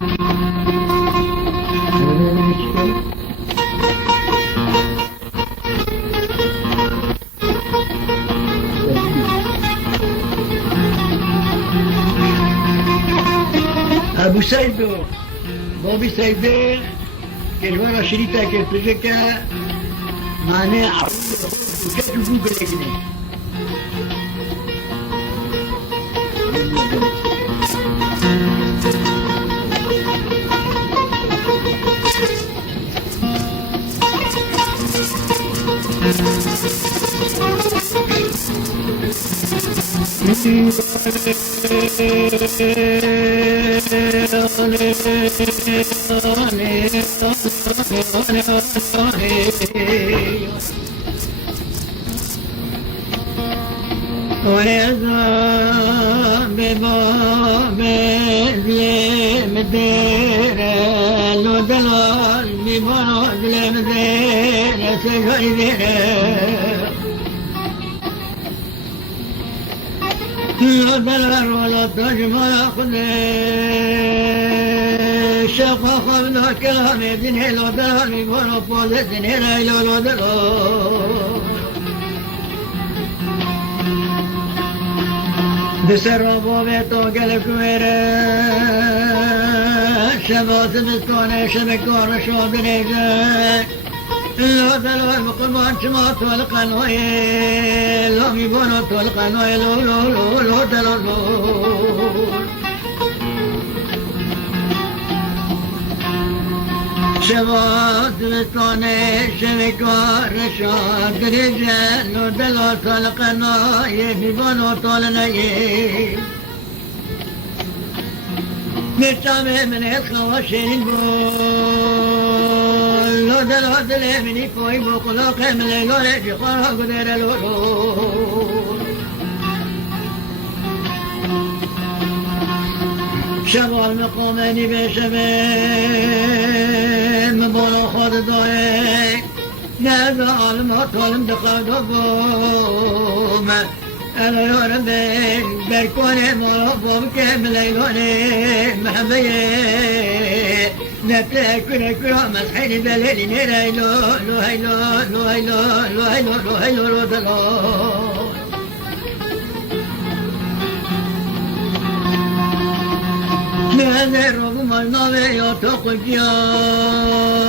ابو سيدو بابي سيدو كلوارا شريطة كالبجكة معناه عروض وكاتو جوجل اجنيه بسرابو بيتو قلب كويرة شبات بستونة شبكور شوب ريجا لو دلو المقربان شما تولقنوي لو ميبونو تولقنوي لو دلو شبات بستونة شبكور شوب ريجا لو دلو تولقنوي ميبونو تولنوي نتامي من الخواشين بول لو دلو دلي مني فوي بوقلو قيملي لو لجي خورا قدر لولو شبال مقومني بشبه مبولو خود دوي نازل عالم هطولم دخادو بوم أنا يا ربي بركوني مرحبا كامل لوني محبية نبتها كنا كنا مسحيني بليلي نيري لو هيلو لو هيلو لو هيلو لو هيلو لو دلو نهزر رغم النوي يوتوق الجيان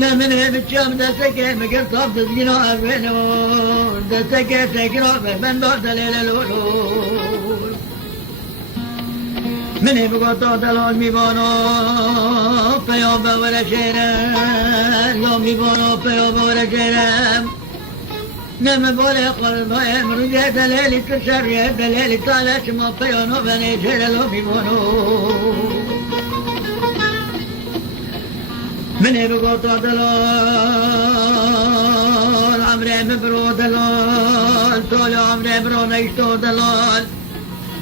من بتشام دسكة مقر صاب تسجنو أبنو دسكة تقرأ بندو دليل الولول من بقطع دلال ميبانو بيوبا ولا شيرا لو ميبانو بيوبا ولا شيرا نم بولي قلب امرجة دليل كشر دليل طالع شما بيونو بني شيرا لو ميبانو من بقطع دلال عمري مبرو دلال طول عمري برو نيشتو دلال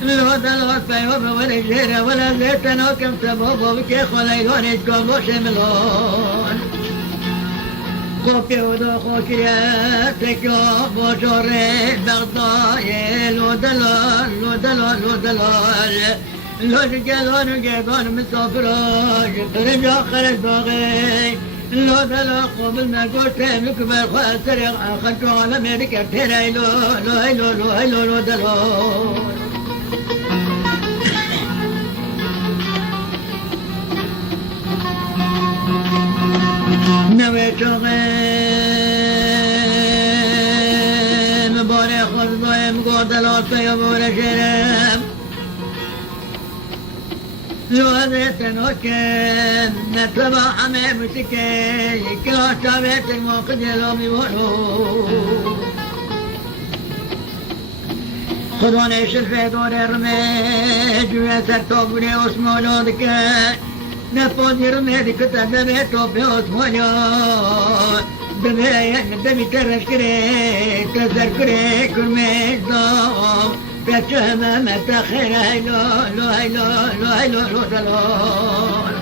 لو دلال بيوبا ولا شيرا ولا زيتنا كم تبوبا بكي خليلون يتقومو شملون خوكي ودو خوكي تكو بوشوري بغضاي لو دلال لو دلال لو دلال لو جلون جيبون مسافراج رجع خرج باغي لو دلال قبل ما قلت مكبر خاسر خلتو على امريكا تيري لو هيلو لو هيلو لو دلال نوي شغيم بوري خلطويم قدلات بيوم شرم لو هذيت نوكم نتبع حمي مسكي كلا شابيت الموقد يلوم يولو خذوني شلفي دور الرميج ويسرتوبني واسمولو ذكي نفوذ رميدي كتب بيتو بيوسمونيو دمي ترشكري تذكري كرمي دوم بيتشهم متخير هيلو لو هيلو لو هيلو لو دلون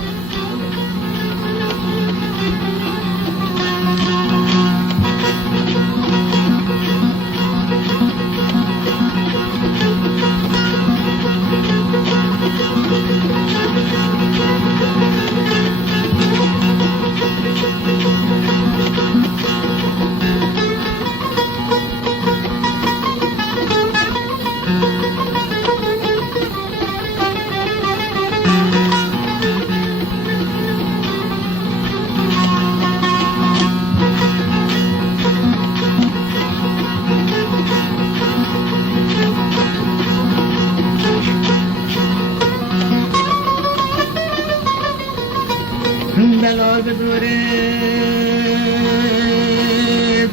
دلال بدوره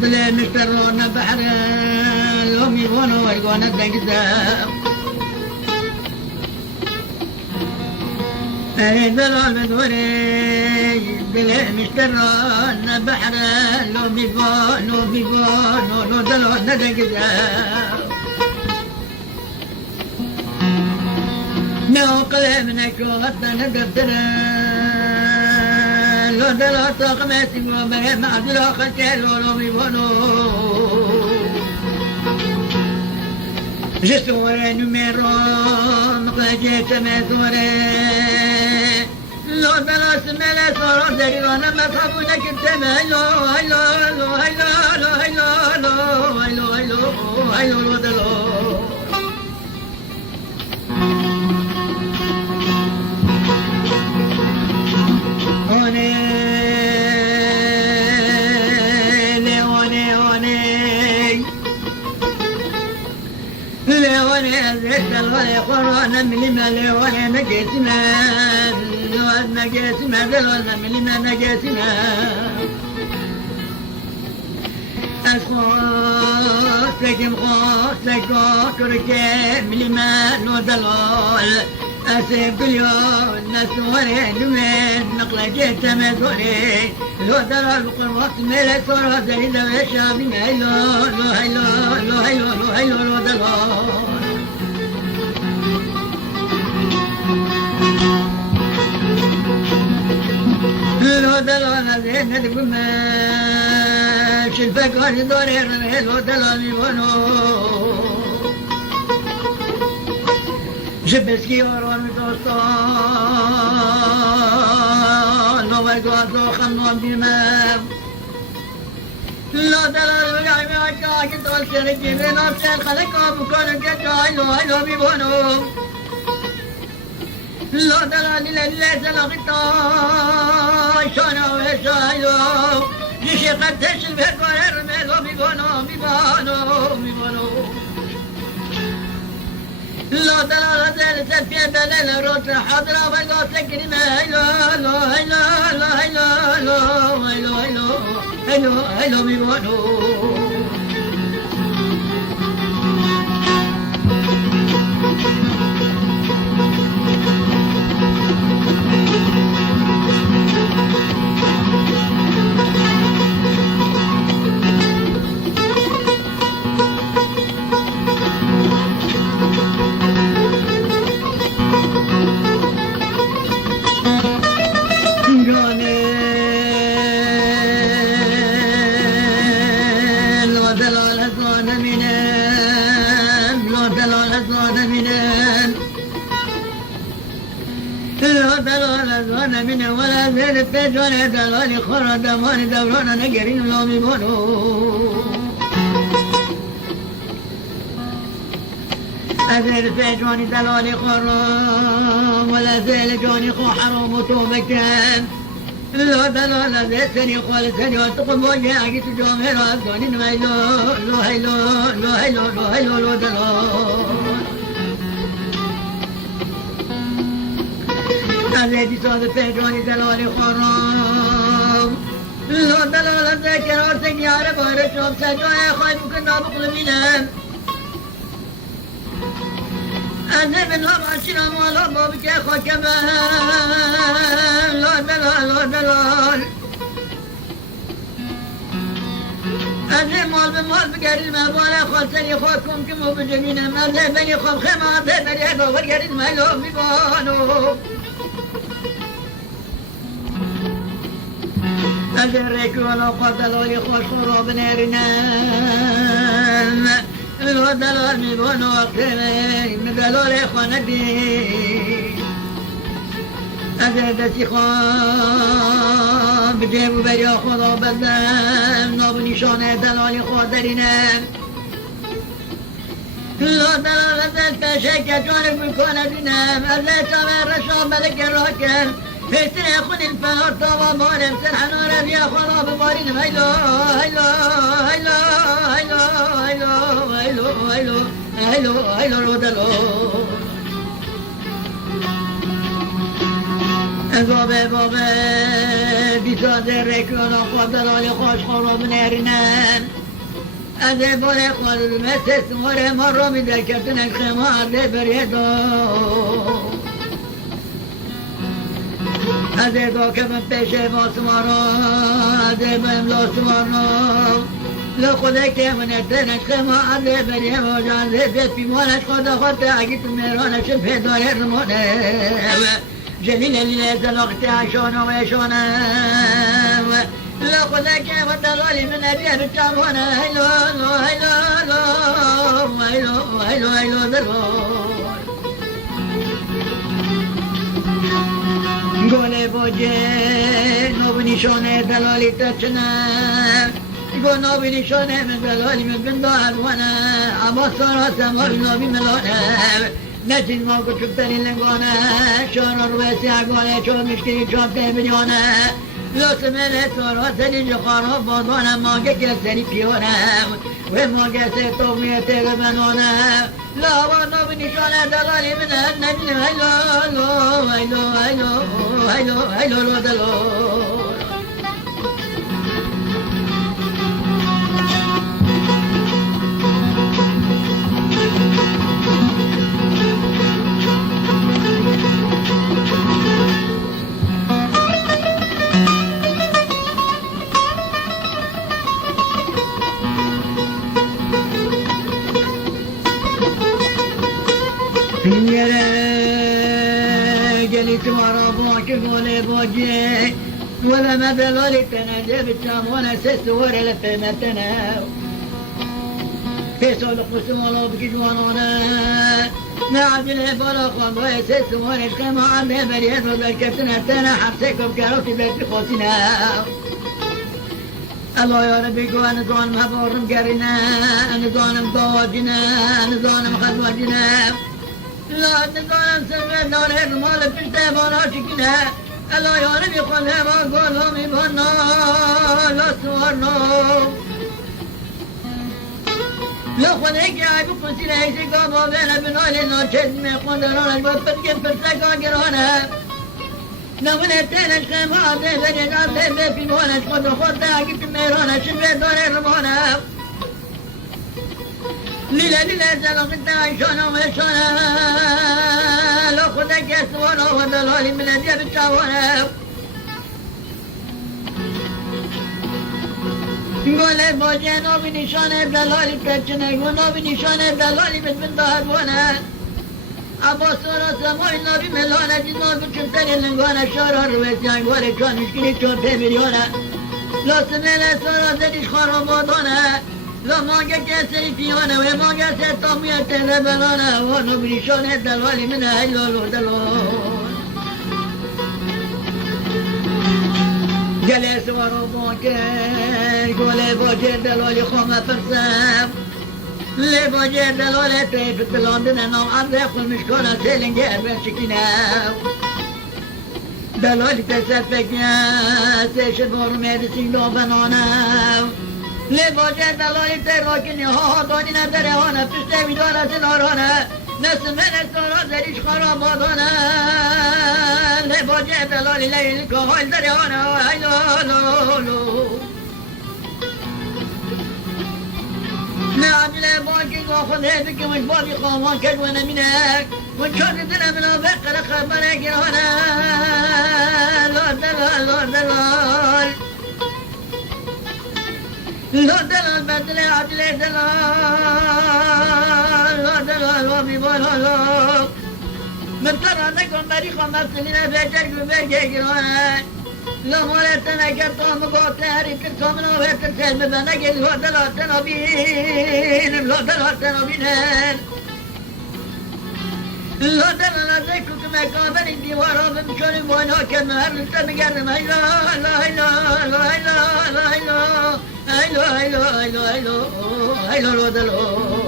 دل مشترون بحر لوم يبونو ويقون الدقزة دلال بدوره دل مشترون بحر لوم يبونو دلال الدقزة نوقل منك وغطنا دفترا لو دلو طاقمتي وبري معدلو خلتلو لو بيبونو جسوري نميرو مقاجيت ميزوري لو دلو سميلي صورو دريوانا مصابونك انتما هلو هلو هلو هلو هلو هلو هلو هلو هلو لو دلو دلوالي قرانا مليما ليواني نجيسنا لواد نجيسنا دلوانا مليما نجيسنا أسخوصك مخوصك وكركي مليما نو دلوال أسيب كل يوم نسوري دوين نقلة جيت مزوري لو دلوال قروات ميلي صورة زريدة ويشابي هيلو لو هيلو لو هيلو لو هيلو لو دلوال لو دلال زين القماش الفقر دوري لو دلال يبونو جبسكي ورون دوستان لو القواتو خمون دماغ لو دلال وقعي معكا كنتول شركي من أرسل خلقا بكون كتا هلو بيبونو لو دلال لليس لغطا شانا وشايلو يشي قد تشل بكور رميلو بيبونو لو دلال زيل سفيا بلل روت حضرة وقوت لكلمة هيلو بيبونو من ولا زال التاج ولا دلال خرى دمان دوران نجرين لو بيبونو أزال التاج ولا دلال خرى ولا زال جوني خو حرام وتوبكان لو دلال زال سني خال سني وتقم وجه عقيت جومير وأزوني نميلو لو هيلو لو هيلو لو هيلو لو دلال الذي صاد فجواني دلالي خرام لو دلال ذكر أرسك يا رب ورشوب سجوه خايف كنا مقلمين أنا من هم عشنا مولا بابك يا خاكبا لو دلال أنا مال بمال بقريل ما بالا خالتني خاكم كمو بجمينا أنا بني خام خيمة بني هبا ورقريل ما لو بيبانو أجرك ولو قتلوا لي خوش خروب نارنا الودلوا ميبونو وقتني مدلوا لي خواندي أجردتي خواب بجيبو بريا خدا بدم نابو نشانه دلالي خودرنا لا دلال زد فشك جانب مكان دينام ألا تمر رشام ملك الراكن بيتنا يخون الفهر طوى مارم سرحن وربيا خراب مارين هيلو هيلو هيلو هيلو هيلو هيلو هيلو هيلو هيلو رودلو بابا بابا ساده رکلان خود دلال خوش خورم نرنن از باره خود مثل سماره ما رو میده کتن خمارده بریدو از دو که من پیشه باسمارو از بملا سمارو لخوده که من اتنش خمارده بریدو جانده به پیمانش خود اگه تو میرانش پیداره رمونه جلیل لیل زلاقت عشانه و عشانه لقد كيف الضلال من أبي الجامونة هيلو هيلو هيلو هيلو هيلو ضلال قولي بوجه نوب نشانه دلالی تچنه گو نوب نشانه من دلالی من بندار وانا اما سارا سمار نوبی ملانه نچین ما کچکتری لنگانه شان رویسی اگانه چون مشکلی چون تیبیانه لطمه سارا سری جخارا بادانه مانگه که سری پیانه و مانگه سی تومیه تیغ بنانه لاوانا بنشانه دلالی منه نجل هیلو هیلو هیلو هیلو هیلو رو دلال جلي تمارا باك قولي بوجي ولا ما بلالي تنجي بتشام وانا سسور لفهمتنا في سولق وسمولو بكجوانونا نعجل بلا خان ويا سسور الخيمة عمي بريد وذكرتنا تنا حبسيكم كاروتي بيت خوتنا الله يا ربي قوان أنا مهبورم قرنا أنا ظالم ضواجنا أنا ظالم خدواجنا لا نظام سمع دار المال بشته بالا شكنا الله يا ربي قلها ما قولهم يبنا لا سوارنا لا خليك يا عيب قصير هيسي قابا بينا بنالي ناچز میں قدران بپت کے پرسکا گرانا نمون تنش خیمه آده بریج آده به پیمانش خود خود اگه پی میرانش به دار رمانه لیله لیله زلاقت عیشانه و عشانه لا خدا کسوانه و دلالی من دیه بچوانه گله باجه نابی نشانه دلالی پرچنه گو نابی نشانه دلالی بزبن دهروانه عباس سورا سمای نابی ملانه جناب چمتنی لنگانه شارا رویتی انگواره چون مشکلی چون پیمیلیانه لا سمیله سورا زدیش خارابادانه لا مانگه کسی پیانه و مانگه سی تامیت لبنانه و نبریشانه دلالی منه هیلالو دلال گله سوارو بانکر گله باجه دلالی خامه فرسم لی باجه دلالی تیف تلاندنه نام عبده خل مشکانه سیلنگه اربن شکینه دلالی تسر فکنه سیشت بارو میدسین دو بنانه لباجه دلالی تراکنی ها دانی نداره هانه پشته ویداره سنارانه نسمه نستارا زریش خرابادانه لباجه دلالی لیل که های داره هانه هیلالالو نعجل باکی که خوده بکمش بابی خوامان کد و نمینک و چند دنه منا بقره خبره گرانه لار دلال لار دلال لا دلال بدل عدل دلال لا دلال وابي بالا لا مبترى نكون بريخا مبتلين بيجر بيجر جرانه لا مولتنا كرتام قوتنا هريب كرتامنا وهتر سلم بناقل لا دلال تنابين لا دلال تنابين لا دلال ذيكو كما كابن الديوارا بمشون بوانا كما هرلتا مقرم هيلا هيلا هيلا هيلا هيلا هيلا هيلو هيلو هيلو هيلو هيلو هيلو